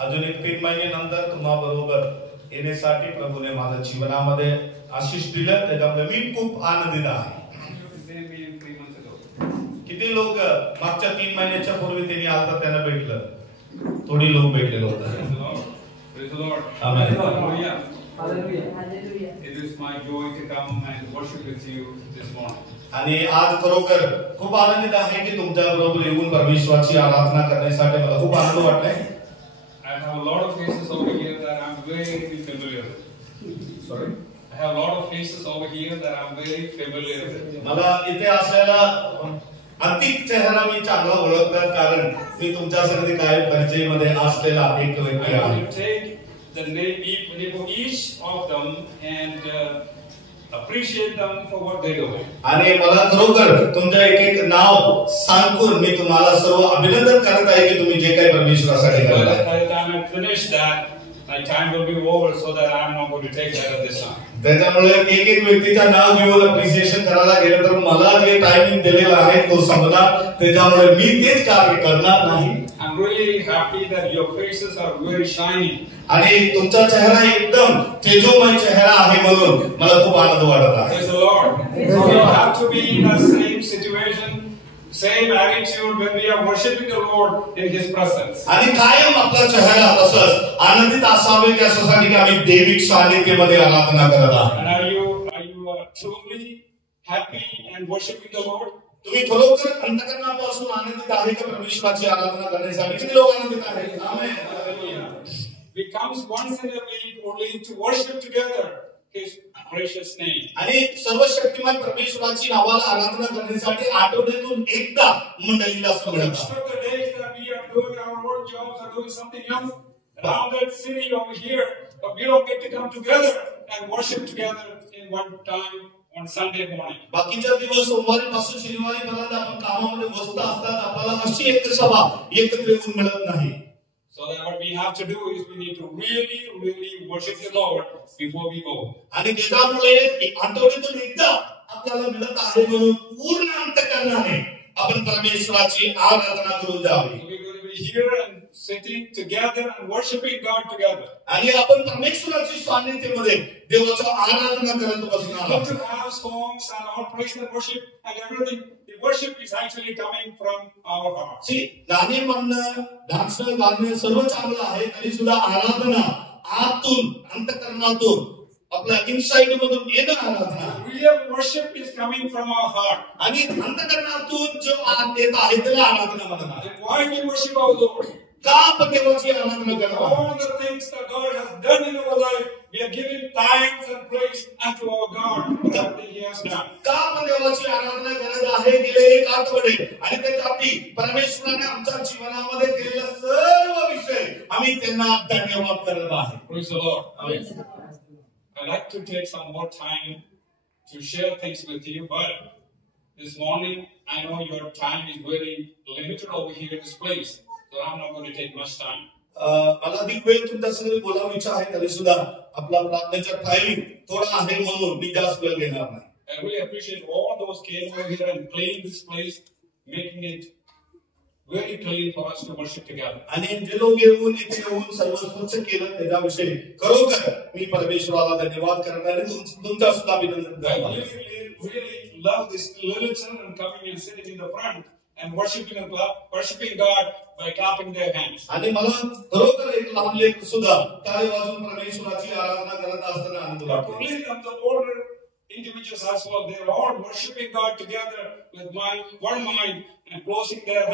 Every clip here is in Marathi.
अजून एक 3 महिन्यानंतर तुम्हा बरोबर येण्यासाठी प्रभूने माझ्या जीवनामध्ये आशीष दिलं, त्याच्यामुळे मी खूप आनंदित आहे. किती लोक मागच्या 3 महिन्याच्या पूर्वी त्यांनी आलता त्यांना भेटलं? थोडी लोक भेटलेले होते. Praise the Lord. Amen. Hallelujah. Hallelujah. It is my joy to come and worship with you this morning. आणि आज खरोखर खूप आनंदित आहे की तुमच्या बरोबर येऊन परमेश्वराची आराधना करण्यासाठी मला खूप आनंद वाटलाय. I have a lot of faces over here that I'm very familiar with. Sorry. I have a lot of faces over here that I'm very familiar with. मला इथे असलेला अनेक चेहरा मी चांगला ओळखतात, कारण मी तुमच्या संगती काय परिचयमध्ये असलेला एक व्यक्ती I आहे. will take the name of each of them and appreciate them for what they do. आणि मला खरोखर तुमचं एक एक नाव सांगून मी तुम्हाला सर्व अभिनंदन करत आहे की तुम्ही जे काही परमेश्वरासाठी By करताय. the time I finish that, my time will be over, so that I'm not going to take that at this time. त्याच्यामुळे एक एक व्यक्तीचं नाव घेऊन अप्रिशिएशन करायला गेलं तर मला जे टायमिंग दिलेला आहे तो संपणार, त्याच्यामुळे मी तेच कार्य करणार नाही. I'm really happy that your faces are very shiny. आणि तुमचा चेहरा एकदम तेजोमय चेहरा आहे म्हणून मला खूप आनंद वाटत आहे. Praise the Lord. So we have to be in the same situation, same attitude when we are worshiping the Lord in His presence. आणि कायम आपला चेहरा तसंच आनंदित असावे की अशासाठी की आम्ही दैविक सानिध्यमध्ये आराधना करत आहोत. And are you truly happy and worshiping the Lord? तुम्ही खरोखर अंतःकरणापासून आनंदित आहे का परमेश्वराची आराधना करण्यासाठी? किती लोक आनंदित आहेत? आमेन. Hallelujah. We come once in a week only to worship together His precious name. आणि सर्वशक्तिमान परमेश्वराची नावाला आराधना करण्यासाठी आठवड्यातून एकदा मंडळीला Most बोलवतात. of the days that we are doing our own jobs or doing something else around that city over here, but we don't get to come together and worship together in one time on Sunday morning. बाकीच्या दिवस सोमवारीपासून शनिवारीपर्यंत आपण कामामध्ये व्यस्त असतात, आपल्याला अशी एक सभा एकत्र येऊन मिळत नाही. So that what we have to do is we need to really worship the Lord before we go. आणि त्याच्यामुळे आठवड्यातून एकदा आपल्याला मिळत आहे म्हणून पूर्ण अंतःकरणाने आपण परमेश्वराची आराधना करून जावी. So we're going to be here and sitting together and worshiping God together. आणि आपण परमेश्वराची सानिध्यामध्ये देवाची आराधना करत बसणार Not आहोत. to have songs and all praise and worship and everything. The worship is actually coming from our hearts. गाणे म्हणणं, डान्स गाणं सर्व चांगलं आहे, तरी सुद्धा आराधना आतून अंतःकरणातून आपल्या इनसाइड मधून येणं आराधना. Real worship is coming from our heart. आणि अंतःकरणातून जो आत येत आहे त्याला आराधना म्हणतात. And why we worship our Lord? का आपण देवाची आराधना करतो? All the things that God has done in our life, we are giving thanks and praise unto our God for that He has done. का आपण देवाची आराधना करत आहे? गेले एक आठवडे आणि त्याच्यासाठी परमेश्वराने आमच्या जीवनामध्ये केलेला सर्व विषय आम्ही त्यांना धन्यवाद करत आहे. Praise the Lord. Amen. I'd like to take some more time to share things with you, but this morning I know your time is very limited over here in this place, so I'm not going to take much time. मला अधिक वेळ तुमच्यासमोर बोलावं इच्छा आहे, तरी सुद्धा आपला प्रार्थनेचा टायमिंग थोडा आहे म्हणून मी जास्त वेळ घेणार नाही. I really appreciate all those came over here and cleaned this place, making it very clean for us to worship together. आणि जे लोक येऊन इथे येऊन सर्व स्वच्छ केलं त्याच्याविषयी खरोखर मी परमेश्वराला धन्यवाद करणार आहे. तुमचा सुद्धा अभिनंदन I करतो. really love this little children coming and sitting in the front and worshiping God by clapping their hands. आणि मला खरोखर एक लहान लेक सुद्धा टाळी वाजवून परमेश्वराची आराधना करत असताना आनंद Not वाटतो. only of the older individuals as well, they are all worshiping God together with one mind and closing their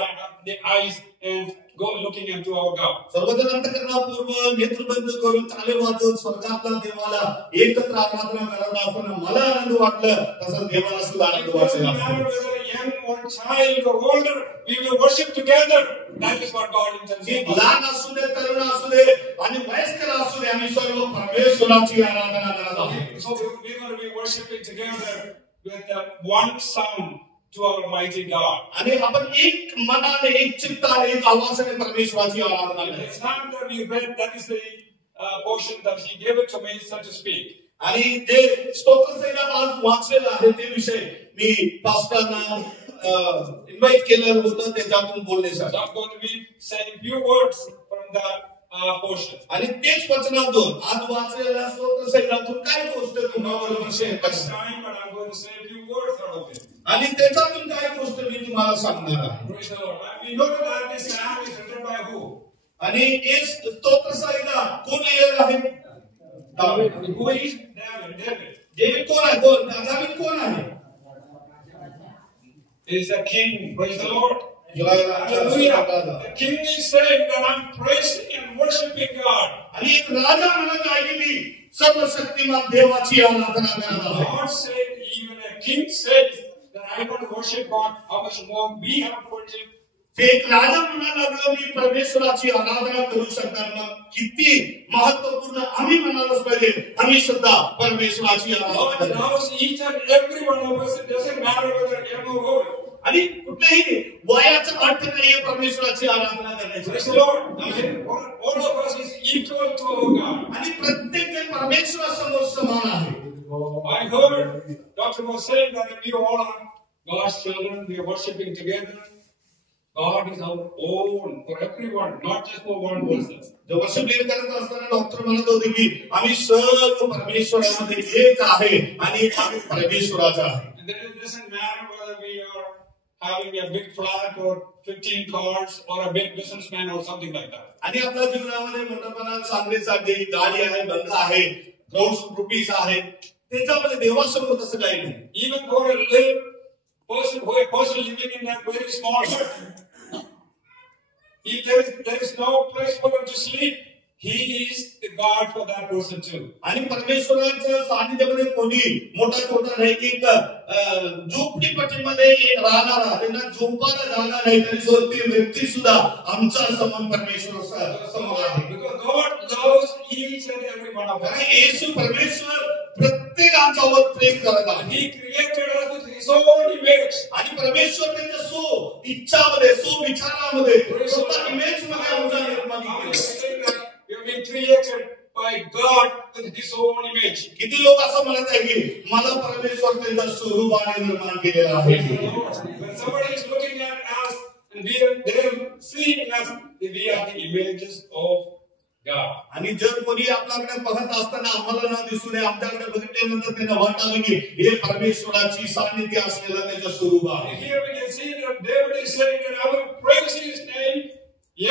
eyes and looking into our God. सर्वजण अंतःकरणापूर्वक नेत्रबंद करून टाळे वाजवून स्वर्गातल्या देवाला एकत्र आराधना करत असताना मला आनंद वाटलं, तसं देवाला सुद्धा आनंद वाटला. Whether a young or child or older, we will worship together. That is what God intends. लहान असू दे, तरुण असू दे आणि वयस्कर असू दे, आम्ही सर्व परमेश्वराची आराधना करत आहोत. So we're going to be worshiping together with one sound to our mighty God. आणि आपण एक मनाने, एक चित्ताने, एक आवाजाने परमेश्वराची आराधना The करायची. psalm that we read, that is the portion that He gave it to me, so to speak. आणि जे स्तोत्रसंहिता आज वाचलेलं आहे ते विषय मी पास्टरना इन्व्हाइट केलेलं होतं त्याच्यातून बोलण्यासाठी. So I'm going to be saying few words from that portion. आणि तेच वचनातून आज वाचलेल्या स्तोत्र संहितातून काय गोष्ट तुम्हाला शेअर It's करणार time, but I'm going to say a few words out of it. आणि त्याच्यातून काय गोष्ट मी तुम्हाला सांगणार आहे. Praise the Lord. And we know that this psalm is written by who? आणि हे स्तोत्र संहिता कोण लिहिलेलं आहे? दावीद. Who is David? David. David कोण आहे? कोण? दावीद कोण आहे? He is a king. Praise the Lord. Hallelujah. The king is saying that I'm praising and worshiping God. आणि एक राजा म्हणत आहे की मी सर्वशक्तिमान देवाची आराधना करत आहे. God said, even a king says that I want to worship God. How much more we have to worship? ते एक राजा म्हणायला लागला मी परमेश्वराची आराधना करू शकणार ना. किती महत्त्वपूर्ण आम्ही म्हणालच पाहिजे. आम्ही सुद्धा परमेश्वराची आराधना God करतो. knows each and every one of us. It doesn't matter whether you're no old. आणि कुठल्याही वयाचं अर्थ नाहीये परमेश्वराची आराधना करण्याची. Praise the Lord. All of us is equal to our God. आणि प्रत्येक जण परमेश्वरासमोर समान आहे. I heard Dr. was saying that we all are God's children. We are worshiping together. God is our own for everyone, not just for one person. जो वर्षिप लीड करत असताना डॉक्टर म्हणत होते की आम्ही सर्व परमेश्वरामध्ये एक आहे आणि आम्ही परमेश्वराचा आहे. And then it doesn't matter whether we are having a big flat or 15 cars or a big businessman or something like that. आणि आपल्या जीवनामध्ये मोठेपणा चांगलीसाठी गाडी आहे, बंगला आहे, क्राउड्स रुपीस आहे, त्याच्यामध्ये देवासमोर तसं काही नाही. Even for a little person living in that very small hut, there is no place for them to sleep. He is the God for that person too. आणि परमेश्वराच्या सानिध्यामध्ये कोणी मोठा छोटा नाही की झोपडीपट्टीमध्ये राहणारा त्यांना झोपायला जागा नाही तरी ती व्यक्ती सुद्धा आमच्या समान परमेश्वर समोर आहे. Because God loves each and every one of us. आणि येशू परमेश्वर प्रत्येकाच्यावर प्रेम करत आहे. He created us with His own image. आणि परमेश्वर त्यांच्या सो इच्छामध्ये सो विचारामध्ये स्वतः इमेज मध्ये आमच्या निर्माण केले. We have been created by God with His own image. किती लोक असं म्हणत आहे की मला परमेश्वर त्यांच्या स्वरूपाने निर्माण केलेला आहे. When somebody is looking at us and they are seeing us, we are the images of God. आणि जर कोणी आपल्याकडे बघत असताना आम्हाला न दिसू नये आमच्याकडे बघितल्यानंतर त्यांना वाटावं की हे परमेश्वराची सान्निध्य असलेलं त्याचं स्वरूप आहे. Here we can see that David is saying that I will praise His name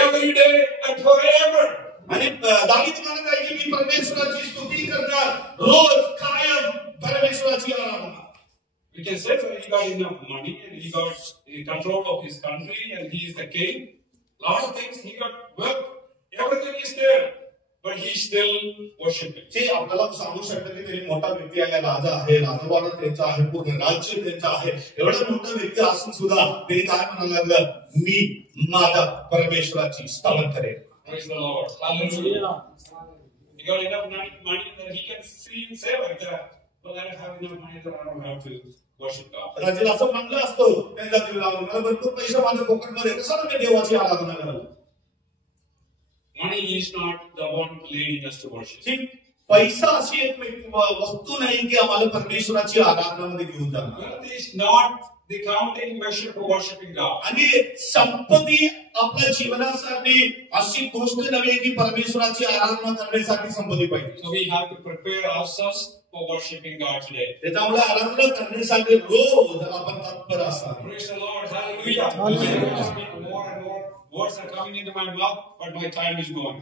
every day and forever. आणि दावीद म्हणत आहे की मी परमेश्वराची स्तुती करणार रोज कायम परमेश्वराची आराधना. We can say that he got enough money and he got the control of his country and he is the king. Lot of things he got wealth, everything is there, but he still worshiping. ते आपल्याला सांगू शकतं की तरी मोठा व्यक्ती आहे, राजा आहे, राजवाडा त्यांचा आहे, पूर्ण राज्य त्यांचा आहे. एवढा मोठा व्यक्ती असून सुद्धा त्यांनी काय म्हणायला लागलं मी माझ्या परमेश्वराची स्तवन करेन. Praise the Lord. Hallelujah. He got enough money that he can see and say like that. Well, I don't have enough money that I don't have to worship God. राजाला असं म्हणलं असतं त्यांच्या जीवनावर मला भरपूर पैसे माझ्या पॉकेटमध्ये कशाला मी देवाची आराधना करावी. Money is not the one leading us to worship. पैसा अशी एक वस्तू नाही की आम्हाला परमेश्वराची आराधनामध्ये घेऊन जाणार. Wealth is not the counting measure for worshiping God. आणि संपत्ती आपल्या जीवनासाठी अशी गोष्ट नव्हे की परमेश्वराची आराधना करण्यासाठी संपत्ती पाहिजे. So we have to prepare ourselves for worshiping God today. त्याच्यामुळे आराधना करण्यासाठी रोज आपण तत्पर असावे. Praise the Lord. Hallelujah. Hallelujah. More and more words are coming into my mouth, but my time is gone.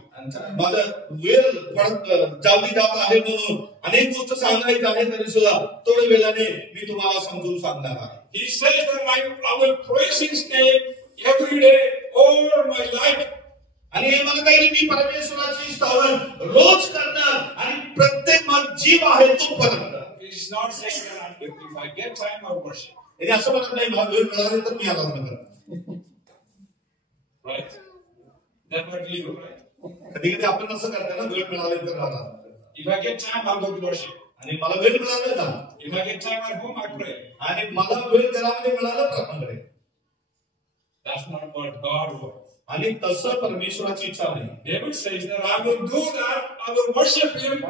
माझा वेळ पडत जाती जात आहे म्हणून अनेक गोष्ट सांगायची आहे तरी सुद्धा थोड्या वेळाने मी तुम्हाला समजून सांगणार आहे. He says that I will praise His name every day, all my life. आणि हे मला काही मी परमेश्वराची स्तवन रोज करणार आणि प्रत्येक माझा जीव आहे तो पर्यंत. He is not saying that if I get time I worship. हे असं म्हणत नाही मला वेळ मिळाला तर मी आराधना करणार. Right? That's what we do, right? कधी कधी आपण असं करतो ना वेळ मिळाला तर आराधना. If I get time I'm going to worship. आणि मला वेळ मिळाला ना If I get time at home I pray. आणि मला वेळ घरामध्ये मिळाला प्रार्थना करेन. That's not what God wants. आणि तसं परमेश्वराची इच्छा नाही. David says that I will do that. I will worship Him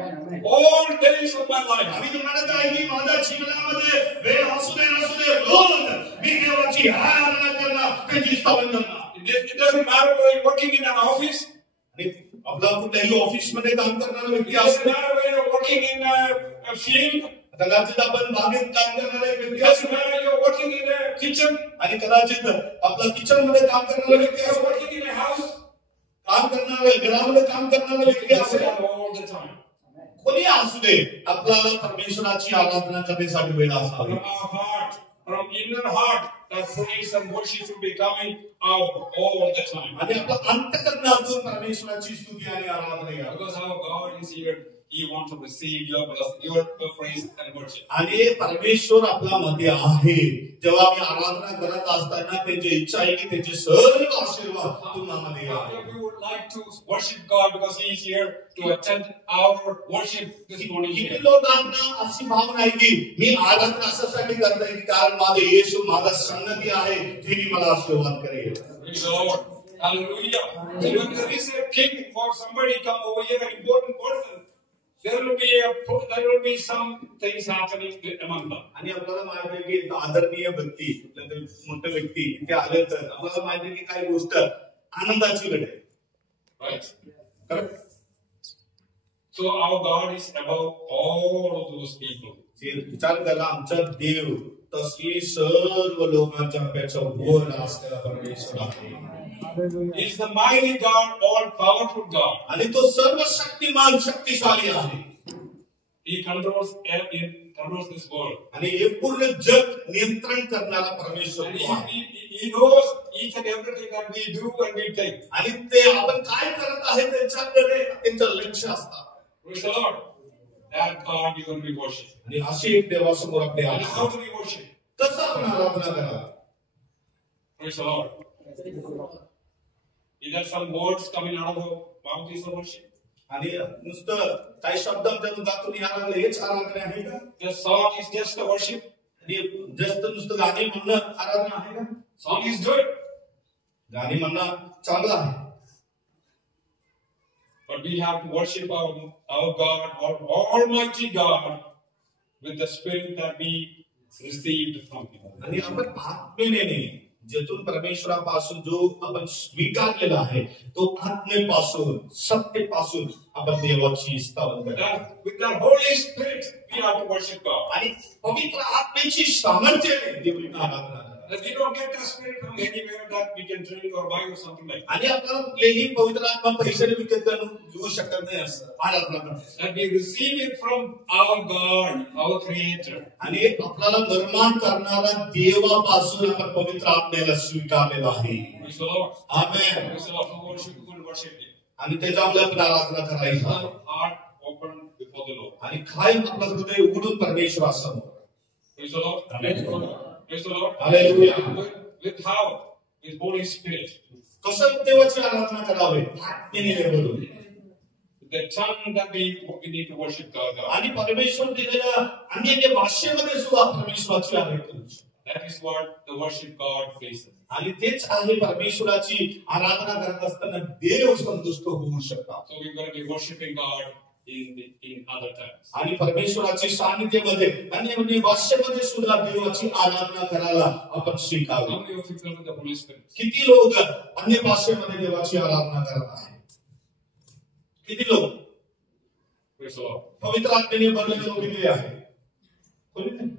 all days of my life. आम्ही म्हणत आहे की माझ्या जीवनामध्ये वेळ असू दे नसू दे रोज मी देवाची आराधना करणार त्याची स्तवन करणार. It doesn't matter whether you're working in an office. आणि आपला कुठल्याही ऑफिस मध्ये काम करणारा व्यक्ती It doesn't असतो. matter whether you're working in a field. कदाचित आपण बागेत काम करणारा एक व्यक्ती It doesn't असतो matter you're working in a kitchen. आणि कदाचित आपला किचन मध्ये काम करणारा व्यक्ती You're असतो, working in a house. काम करणारा घरामध्ये काम करणारा व्यक्ती You do असेल, that all the time. कोणी असू दे, आपल्याला परमेश्वराची आराधना करण्यासाठी वेळ असावी. From our heart, from inner heart, that praise and worship should be coming out all the time. आणि आपल्या अंतःकरणातून परमेश्वराची स्तुती आणि आराधना यावी. Because our God is here, He wants to receive your blessing, your praise and worship. आणि परमेश्वर आपल्या मध्ये आहे. जेव्हा आम्ही आराधना करत असताना त्याची इच्छा आहे की त्याचे सर्व आशीर्वाद तुम्हामध्ये How यावे. many of you would like to worship God because He is here to attend our worship this morning किती here? लोकांना अशी भावना आहे की मी आराधना अशासाठी करतोय की कारण माझे येशू माझा संगती आहे, ते मला आशीर्वाद करेल. Praise the Lord. Hallelujah. So when there is a king or somebody come over here, an important person, there will be some things happening among them. आणि आपल्याला माहिती आहे की एक आदरणीय व्यक्ती, मोठे व्यक्ती इथे आले तर आपल्याला माहिती आहे की काही गोष्ट आनंदाची घडेल. Right. Correct? So our God is above all of those people. विचार करा, आमचा देव तसली सर्व लोकांच्या पेक्षा वर असलेला परमेश्वर आहे. He is the mighty God, all powerful God. आणि तो सर्व शक्तिमान शक्तिशाली आहे. He controls this world. आणि हे पूर्ण जग नियंत्रण करणारा परमेश्वर And तो आहे. he knows each and everything that we do and we think. आणि ते आपण काय करत आहे त्याच्याकडे त्यांचं लक्ष असतं. Praise the Lord. That God we going to be worship. आणि अशी एक देवासमोर आपले And आहे. how do we worship? कसं आपण आराधना करावी? Praise the Lord. Is there some words coming out of the mouth is the worship? आणि नुसतं काही शब्द आमच्यातून जातून यायला लागले हेच आराधना आहे का? The song is just a worship. आणि जस्ट नुसतं गाणी म्हणणं आराधना आहे का? Song is good. गाणी म्हणणं चांगलं आहे. But we have to worship our God, our Almighty God, with the spirit that we received from Him. आणि आपण आत्मेने जेथून परमेश्वरापासून जो आपण स्वीकारलेला आहे तो आत्मेपासून सत्तेपासून आपण देवाची स्तुती करतो. With the Holy Spirit, we have to worship God. आणि पवित्र आत्मेची सामर्थ्याने देवाची आराधना करावी. That we don't get the spirit from anywhere that we can drink or buy or something like that. आणि आपल्याला कुठलेही पवित्र आत्मा पैशाने विकत घेऊ शकत नाही असं आराधना करतो. That we receive it from our God, our Creator. आणि आपल्याला निर्माण करणारा देवापासून आपण पवित्र आत्म्याला स्वीकारलेला आहे. Praise the Lord. Amen. Praise the Lord. So worship, we will worship Him. आणि त्याच्यामुळे आपण आराधना करायची आहे. Heart open before the Lord. आणि काय आपलं हृदय उघडून परमेश्वरासमोर. Praise the Lord. Amen. Praise the Lord. Hallelujah. With how? With Holy Spirit. कसं देवाची आराधना करावी? आत्मेने बोलून. The tongue that we need to worship God. आणि परमेश्वर दिलेल्या अन्य भाषेमध्ये सुद्धा परमेश्वराची आराधना. That is what the worship God faces. आणि तेच आहे परमेश्वराची आराधना करत असताना देव संतुष्ट होऊ शकतात. So we're going to be worshiping God in other times. आणि परमेश्वराची सानिध्यामध्ये अन्य भाषेमध्ये सुद्धा देवाची आराधना करायला आपण शिकावे. How many of you filled with the Holy Spirit? किती लोक अन्य भाषेमध्ये देवाची आराधना करत आहेत? किती लोक Praise the Lord. पवित्र आत्म्याने भरलेले लोक किती आहेत? कोणी नाही?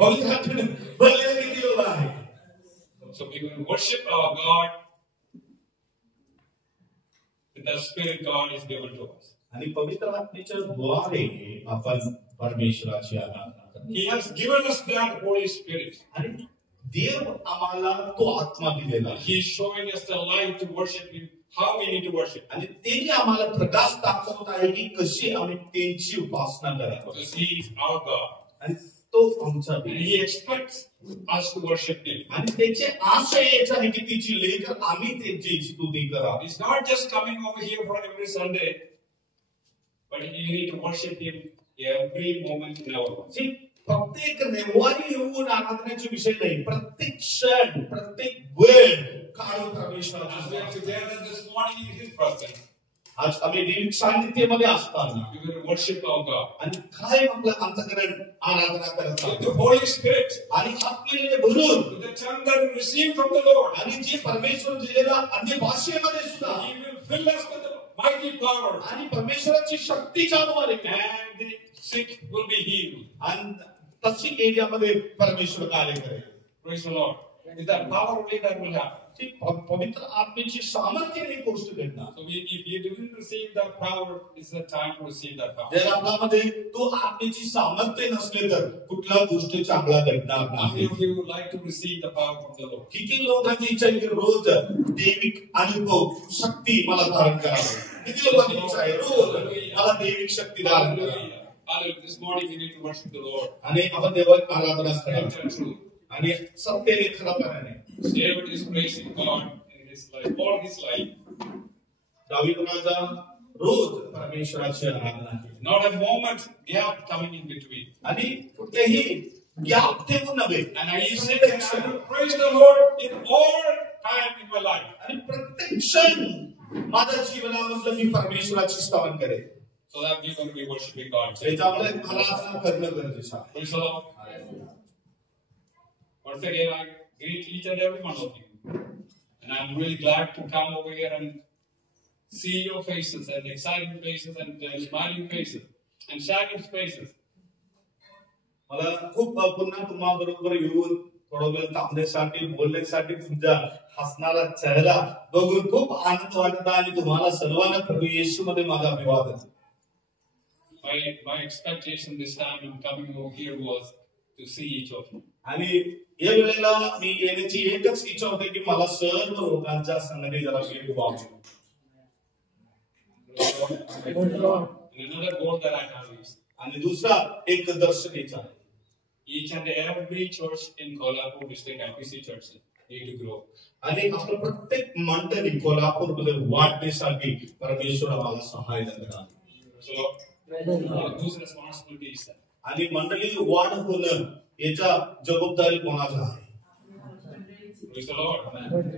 पवित्र आत्म्याने भरलेले किती लोक आहेत? So we're going to worship our God with the Spirit God is given to us. आणि पवित्र आत्म्याच्या द्वारे आपण परमेश्वराची आराधना करतो. He has given us that Holy Spirit. आणि देव आम्हाला तो आत्मा दिलेला आहे. He is showing us the light to worship Him, how we need to worship. आणि तेही आम्हाला प्रकाश दाखवत आहे की कशी आम्ही त्यांची उपासना करावी. Because He is our God. आणि तो आमचा And Dev. He expects us to worship Him. आणि त्याचे आशय याचा आहे की तिची लेख आम्ही त्यांची स्तुती करावी. He's not just coming over here for every Sunday, but you need to worship Him every moment in our life. प्रत्येक रविवारी येऊन आराधनेचा विषय नाही. प्रत्येक क्षण प्रत्येक वेळ काढून As we are परमेश्वराची together this morning in His presence, आज आम्ही दैविक सान्निध्यमध्ये असताना we will worship our God. आणि काय आपलं अंतःकरण आराधना करत With आहोत. the Holy Spirit, आणि आत्म्याने भरून with the tongue that we receive from the Lord, आणि जे परमेश्वर दिलेला अन्य भाषेमध्ये सुद्धा He will fill us with the mighty power, आणि परमेश्वराची शक्ती चालवाले and the sick will be healed. आणि तशी एरियामध्ये परमेश्वर कार्य करेल. Praise the Lord. With that power only that will happen. ती पवित्र आत्म्याची सामर्थ्याने ही गोष्ट घडणार. So if you didn't receive that power, it's the time to receive that power. जर आपल्यामध्ये तो आत्म्याची सामर्थ्य नसले तर कुठला गोष्ट चांगला घडणार How नाही. many of you would like to receive the power from the Lord? किती लोकांची इच्छा आहे की रोज दैविक अनुभव शक्ती मला धारण करावी. किती लोकांची इच्छा आहे रोज मला दैविक शक्ती धारण करावी. Hallelujah. Hallelujah. This morning we need to worship the Lord. आणि आपण देवाची आराधना Spirit करावी and truth. आणि सत्याने खरापणाने. David is praising God in his life, all his life. दावीद राजा रोज परमेश्वराची आराधना केली. Not a moment gap coming in between. आणि कुठेही गॅप ठेवून नव्हे. And I said, I will praise the Lord in all time in my life. आणि प्रत्येक क्षण माझ्या जीवनामधलं मी परमेश्वराची स्तवन करेन. So that we're going to be worshiping God. त्याच्यामुळे आराधना करणं गरजेचं आहे. Praise the Lord. Once again, I greet each and every one of you. And I'm really glad to come over here and see your faces and exciting faces and smiling faces and shining faces. मला खूप पुन्हा तुम्हा बरोबर येऊन थोडा वेळ थांबण्यासाठी बोलण्यासाठी तुमच्या हसणारा चेहरा बघून खूप आनंद वाटत आहे आणि तुम्हाला सर्वांना प्रभू येशूमध्ये माझा अभिवादन. My expectation this time in coming over here was to see each of you. आणि या वेळेला मी येण्याची एकच इच्छा होती की मला सर्व लोकांच्या संगती जरा वेळ व्हावी. And another goal that I have is आणि दुसरा एक दर्शन इच्छा आहे. each and every church in Kolhapur district, FPC churches, need to grow. आणि आपलं प्रत्येक मंडळी कोल्हापूरमध्ये वाढण्यासाठी परमेश्वर आम्हाला सहाय्य करा. So, whose responsibility is that? आणि मंडळी वाढ होणं याचा जबाबदारी कोणाचा आहे? Praise the Lord.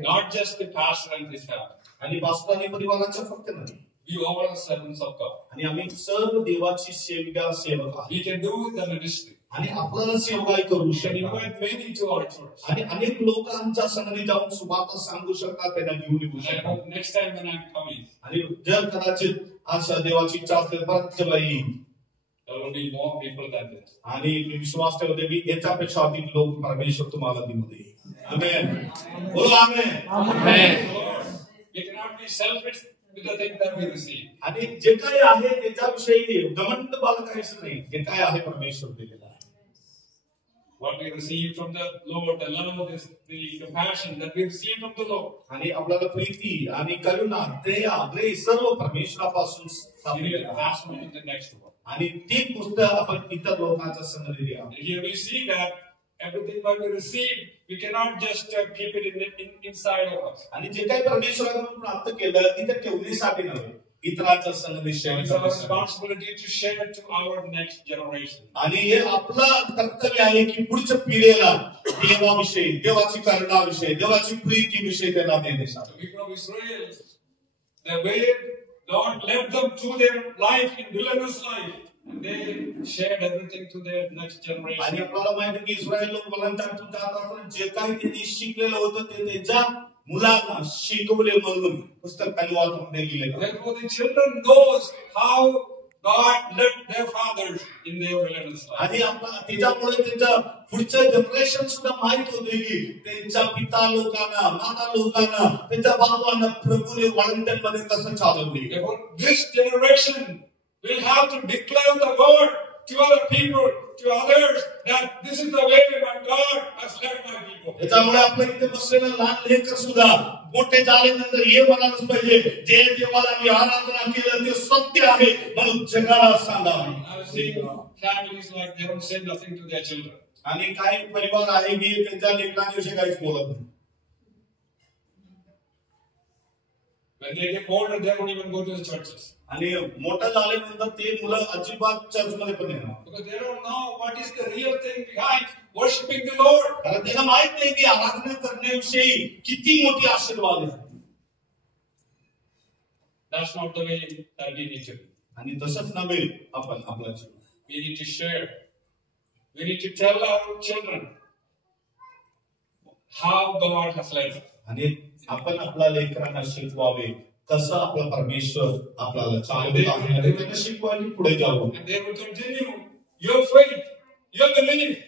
Not just the pastor and his family. आणि पास्टर आणि परिवाराचा फक्त नाही. We all are servants of God. आणि आम्ही सर्व देवाची सेविका सेवक आहोत. We can do the ministry. आणि आपल्याला सेवकाई करू We can शकतो. invite many to our church. आणि अनेक लोकांच्या संगती जाऊन सुवार्ता सांगू शकतात, त्यांना घेऊन येऊ And I शकतात. hope next time when I'm coming, आणि जर कदाचित आज देवाची इच्छा असेल परत जेव्हा येईल there will be more people than this. आणि मी विश्वास ठेवते की याच्यापेक्षा अधिक लोक परमेश्वर तुम्हाला देऊ दे. आमेन. बोलो आमेन. Praise the Lord. We cannot be selfish with the things that we receive. आणि जे काही आहे त्याच्याविषयी घमंड बाळगायचं नाही. जे काय आहे परमेश्वर दिलेला आहे. What we receive from the Lord, the love, the compassion that we receive from the Lord. आणि आपल्याला प्रीती आणि करुणा दया ग्रेस सर्व परमेश्वरापासून We प्राप्त need to होतात. pass on to the next one. आणि ती पुस्तक आपण इतर लोकांच्या संगती द्या. And here we see that everything that we receive, we cannot just keep it inside of us. आणि जे काही परमेश्वराकडून प्राप्त केलं तिथे ठेवण्यासाठी नव्हे, इतरांच्या संगती शेअर It's our करण्यासाठी. responsibility to share to our next generation. आणि हे आपलं कर्तव्य आहे की पुढच्या पिढीला देवाविषयी, देवाची करुणाविषयी, देवाची प्रीतीविषयी त्यांना देण्यासाठी. The people of Israel, the way God led them through their life in wilderness life, and they shared everything to their next आणि generation. आपल्याला माहिती आहे की इस्रायल लोक वलांटातून जात असताना जे काही त्यांनी शिकलेलं होतं ते त्यांच्या मुलांना शिकवले म्हणून पुस्तक अनुवादामध्ये लिहिलेलं आहे. Therefore, the children knows how God led their fathers in their wilderness life. आणि त्याच्यामुळे त्यांच्या पुढचं जनरेशन सुद्धा माहित होते की त्यांच्या पिता लोकांना, माता लोकांना, त्यांच्या बाबांना प्रभूने वाळंत्यांमध्ये कसं चालवले. Therefore, this generation will have to declare the word to other people, to others, that this is the way that God has led my people. त्याच्यामुळे आपल्या इथे बसलेला लहान लेकर सुद्धा मोठे झाल्यानंतर हे म्हणालच पाहिजे, जे देवाला मी आराधना केलं ते सत्य आहे म्हणून जगाला सांगावे. I have seen families like they don't say nothing to their children. आणि काही परिवार आहे की त्यांच्या लेकरांविषयी काहीच बोलत नाही. When they get older, they don't even go to the churches. आणि मोठं झाल्यानंतर ते मुलं अजिबात चर्चमध्ये पण येणार. Because they don't know what is the real thing behind worshiping the Lord. कारण त्यांना माहित नाही की आराधना करण्याविषयी किती मोठी आशीर्वाद आहे. That's not the way that we need to be. आणि तसंच नव्हे आपण आपला जीवन. We need to share. We need to tell our children how God has led us. आणि आपण आपल्या लेकरांना शिकवावे कसं आपला परमेश्वर आपल्याला चालवत आहे आणि त्यांना शिकवायला पुढे जावं. And they will continue your faith, your belief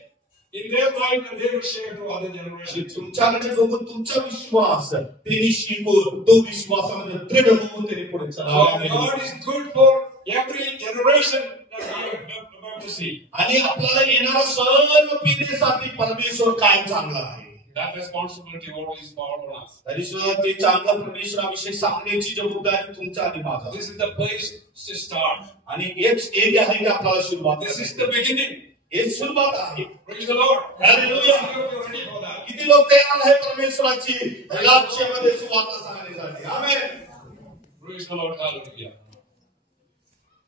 in their life, and they will share to other generations. तुमच्याकडे बघून तुमचा विश्वास त्यांनी शिकवून तो विश्वासामध्ये दृढ होऊन त्यांनी पुढे So चालावे. God is good for every generation that we are about to see. आणि आपल्याला येणारा सर्व पिढीसाठी परमेश्वर कायम चांगला आहे. That responsibility always falls on us. तरी सुद्धा ते चांगलं परमेश्वराविषयी सांगण्याची जबाबदारी तुमच्या आणि माझा. This is the place to start. आणि एक एरिया आहे की आपल्याला सुरुवात. This is the beginning. हे सुरुवात आहे. Praise the Lord. Hallelujah. I hope you're ready for that. किती लोक तयार आहे परमेश्वराची राज्यामध्ये सुवार्ता सांगण्यासाठी. आमेन. Praise the Lord. Hallelujah.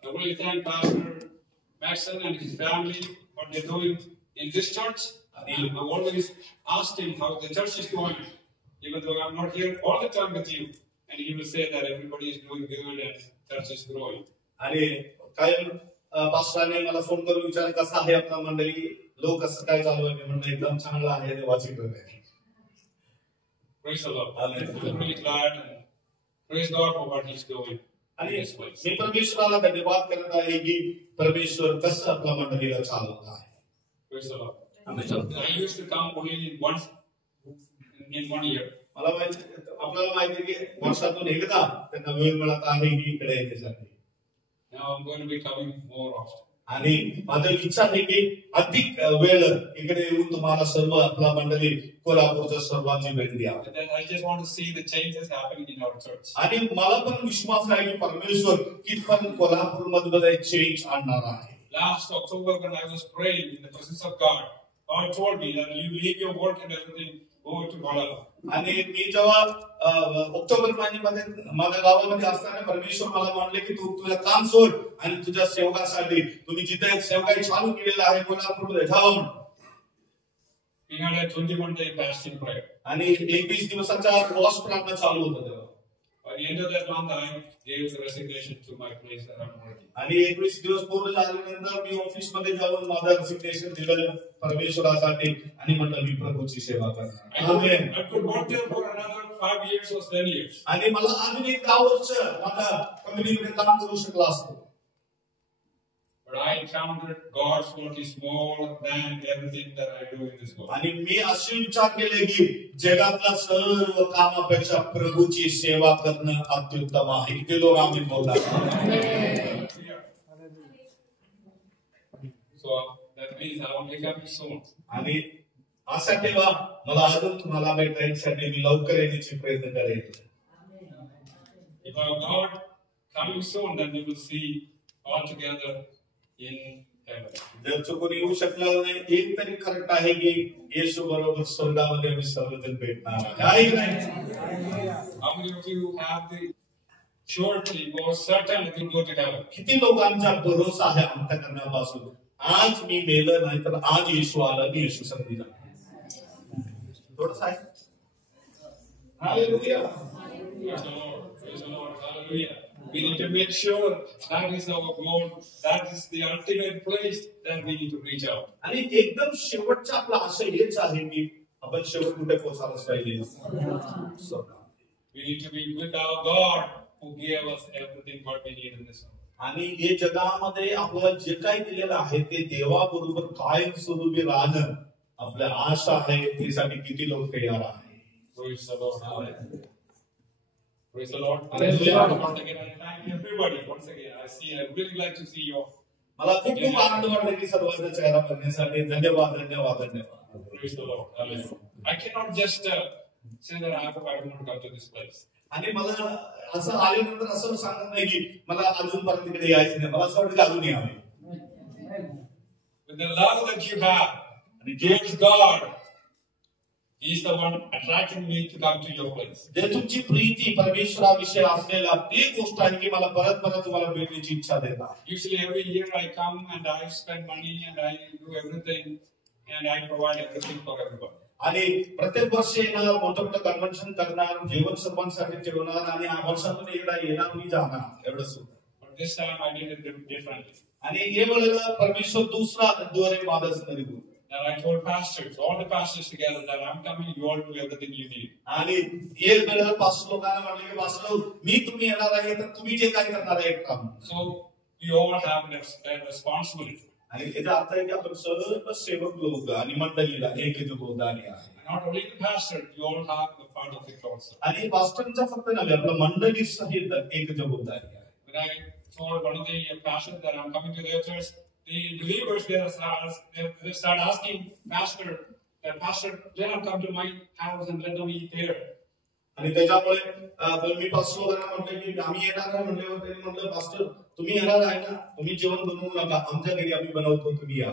I really thank Pastor Maxon and his family what they're doing in this church. I've always asked him how the church is going, even though I'm not here all the time with you. And he will say that everybody is doing good and church is growing. आणि काही पास्टरांनी मला फोन करून विचारलं कसं आहे आपला मंडळी, लोक कसं काय चालू आहे. मी म्हणलं एकदम चांगलं आहे, देवाची कृपा आहे. Praise the Lord. Amen. I'm really glad and praise God for what he's doing in आणि this place. मी परमेश्वराला धन्यवाद करत आहे की परमेश्वर कसं आपल्या मंडळीला चालवत आहे. Praise the Lord. I used to come only once in 1 year. मला माहिती आपल्याला माहिती आहे की वर्षातून एकदा त्यांना वेळ मिळत आहे की इकडे येण्यासाठी. Now I'm going to be coming more often. आणि माझी इच्छा आहे की अधिक वेळ इकडे येऊन तुम्हाला सर्व आपला मंडळी कोल्हापूरच्या सर्वांची भेट द्या. And then I just want to see the changes happening in our church. आणि मला पण विश्वास आहे की परमेश्वर की पण कोल्हापूरमध्ये चेंज आणणार आहे. Last October when I was praying in the presence of God, God told me that you leave your work and everything, go to Kolhapur. आणि मी जेव्हा ऑक्टोबर महिन्यामध्ये माझ्या गावामध्ये असताना परमेश्वर मला म्हणले की तू तुझं काम सोड आणि तुझ्या सेवकासाठी तुम्ही जिथे सेवकाई चालू केलेलं आहे कोल्हापूरमध्ये जावा म्हणून. We had a 21-day fasting prayer. आणि 21 दिवसाचा उपवास प्रार्थना चालू होता तेव्हा. By the end of that month, I gave the resignation to my place that I'm working. आणि 21 दिवस पूर्ण झाल्यानंतर मी ऑफिसमध्ये जाऊन माझं रेसिग्नेशन दिलं परमेश्वरासाठी आणि म्हटलं मी प्रभूची सेवा करणार. आमेन. I could work there for another 5 years or 10 years. आणि मला अजून एक 10 वर्ष माझ्या कंपनीमध्ये काम करू शकला असतो. But I encountered God's work is more than everything that I do in this world. आणि मी असे विचार केले की जगातल्या सर्व कामापेक्षा प्रभूची सेवा करणं अत्युत्तम आहे. किती लोक आम्ही बोलतात. So that means I will be coming soon. आणि असा ठेवा मला अजून तुम्हाला भेटायसाठी मी लवकर येण्याची प्रयत्न करेन. If I am not coming soon, then we will see all together in heaven. जर चुकून येऊ शकणार नाही एक तरी करेक्ट आहे की येशू बरोबर स्वर्गामध्ये आम्ही सर्वजण भेटणार आहे. How many of you have the surety or certain that you go to heaven? किती लोकांचा भरोसा आहे अंतःकरणापासून आज मी मेलं नाही तर आज येशू आला मी येशू संधी जाणार. थोडंसं आहे. Hallelujah. Praise the Lord. Praise the Lord. Hallelujah. We need to make sure that is our goal. That is the ultimate place that we need to reach out. आणि एकदम शेवटचा आपला आशय हेच आहे की आपण शेवट कुठे पोहोचायलाच पाहिजे. We need to be with our God who gave us everything what we need in this world. आणि हे जगामध्ये आपल्याला जे काही दिलेलं आहे ते देवाबरोबर कायमस्वरूपी राहणं आपल्या आशा आहे. त्यासाठी किती लोक तयार आहे. Praise the Lord. Hallelujah. Praise the Lord. Hallelujah. Once again, I thank everybody. Once again, I really like to see you. मला खूप खूप आनंद वाटला की सर्वांचा चेहरा बघण्यासाठी. धन्यवाद धन्यवाद धन्यवाद. Praise the Lord. Hallelujah. I cannot just say that I hope I will not come to this place. आणि मला असं आल्यानंतर असं सांगत नाही की मला अजून परत तिकडे यायचं नाही. मला असं वाटतं की अजून यावे. With the love that you have, आणि towards God, He is the one attracting me to come to your place. जे तुमची प्रीती परमेश्वराविषयी असलेला ती गोष्ट आहे की मला परत परत तुम्हाला भेटण्याची इच्छा देतात. Usually every year I come and I spend money and I do everything and I provide everything for everybody. आणि प्रत्येक वर्षी येणार, मोठं मोठं कन्व्हेन्शन करणार, जेवण सर्वांसाठी ठेवणार आणि वर्षातून एकदा येणार मी जाणार एवढंच होतं. But this time I did it differently. आणि हे वेळेला परमेश्वर दुसरा द्वारे माझं स्मरण That I told pastors, all the pastors together, that I'm coming, you all do everything you need. आणि एक वेळेला पाच लोकांना म्हटलं की पाच लोक मी तुम्ही येणार आहे तर तुम्ही जे काय करणार आहे एक काम. So we all have that responsibility. आणि याचा अर्थ आहे की आपण सर्व सेवक लोक आणि मंडळीला एक जबाबदारी आहे. Not only the pastor, you all have the part of it also. आणि पास्टरचा फक्त नव्हे आपल्या मंडळी सहित एक जबाबदारी आहे. When I told one of the pastors that I'm coming to their church, the believers there start asking pastor, let them come to my house and let them eat there. आणि त्याच्यामुळे मी पाच लोकांना म्हटलं की आम्ही येणार आहे म्हटल्यावर त्यांनी म्हटलं पास्टर तुम्ही येणार आहे ना, तुम्ही जेवण बनवू नका, आमच्या घरी आम्ही बनवतो, तुम्ही या.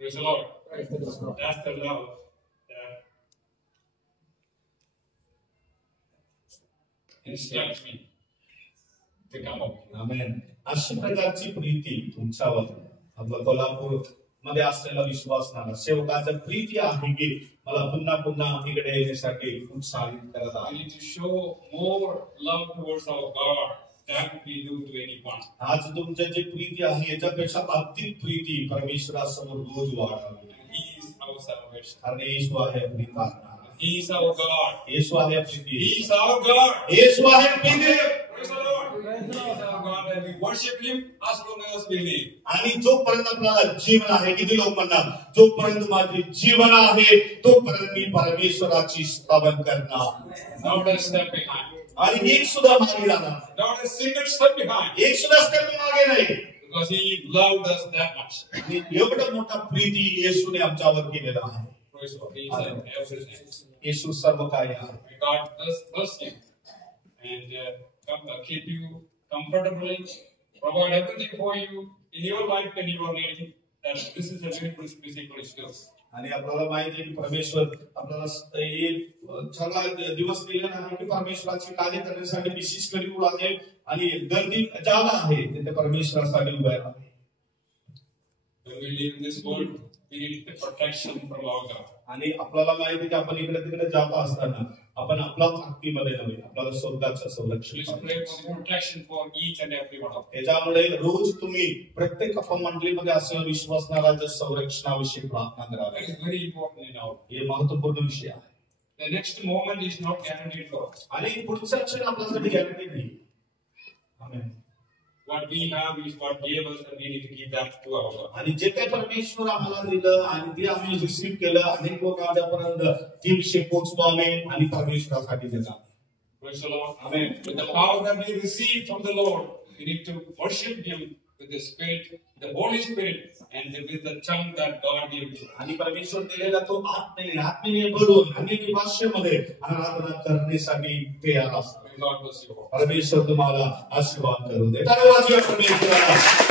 Praise the Lord. That's the love that instructs me to come up. आमेन. अशा प्रकारची प्रीती तुमच्यावर आपला कोल्हापूर मध्ये असलेला विश्वासणारा सेवकाचा प्रीती आहे की मला पुन्हा पुन्हा इकडे येण्यासाठी उत्साहित करत We आहे. need to show more love towards our God than we do to anyone. आज तुमच्या जे प्रीती आहे याच्यापेक्षा अधिक प्रीती परमेश्वरासमोर रोज वाढावी. And He is our salvation. कारण येशू आहे आपली प्रार्थना, He is our God. येशू आहे Preeti, He is our God. येशू आहे Preeti. Praise the Lord. He is our God and we worship Him as long as we live. आणि जोपर्यंत आपल्याला जीवन आहे, किती लोक म्हणतात जोपर्यंत माझे जीवन आहे तोपर्यंत मी परमेश्वराची स्तवन करणार. Not a step behind. आणि एक सुद्धा मागे राहणार, Not a single step behind. एक सुद्धा स्टेप मागे नाही. Because He loved us that much. आणि एवढं मोठा प्रीती येशूने आमच्यावर केलेला आहे. Praise the Lord. He is everything. येशू सर्व काय आहे. God bless you and keep you comfortably, provide everything for you in your life when you are ready. That this is a very physical skills. आणि आपल्याला माहिती आहे की परमेश्वर आपल्याला एक चांगला दिवस दिलेला आहे की परमेश्वराचे कार्य करण्यासाठी विशेष करीब आहे आणि गर्दी जागा आहे तिथे परमेश्वरासाठी उभा आहे. When we live in this world, we need the protection from our God. आणि आपल्याला माहिती आहे की आपण इकडे तिकडे जात असताना आपण आपल्या ताकदीमध्ये नव्हे आपल्याला स्वर्गाचं संरक्षण Please pray for the protection for each and every one of us. त्याच्यामुळे रोज तुम्ही प्रत्येक मंडळीमध्ये असलेल्या विश्वासणाऱ्याच्या संरक्षणाविषयी प्रार्थना That करावी. is very important in our life. हे महत्वपूर्ण विषय आहे. The next moment is not guaranteed for us. आणि पुढचा क्षण आपल्यासाठी गॅरंटी नाही. आमेन. What we have is what gave us, and we need to give that to our God. आणि जे काही परमेश्वर आम्हाला दिलं आणि ते आम्ही रिसीव्ह केलं, अनेक लोक आमच्यापर्यंत ते विषय पोहोचवावे आणि परमेश्वरासाठी देतात. Praise the Lord. Amen. With the power that we receive from the Lord, we need to worship Him with the Spirit, the Holy Spirit, and with the tongue that God gave to us. आणि परमेश्वर दिलेला तो आत्मेने बोलून आणि भाषेमध्ये आराधना करण्यासाठी तयार असतो. May God bless you all. परमेश्वर तुम्हाला आशीर्वाद करू दे. धन्यवाद परमेश्वराला.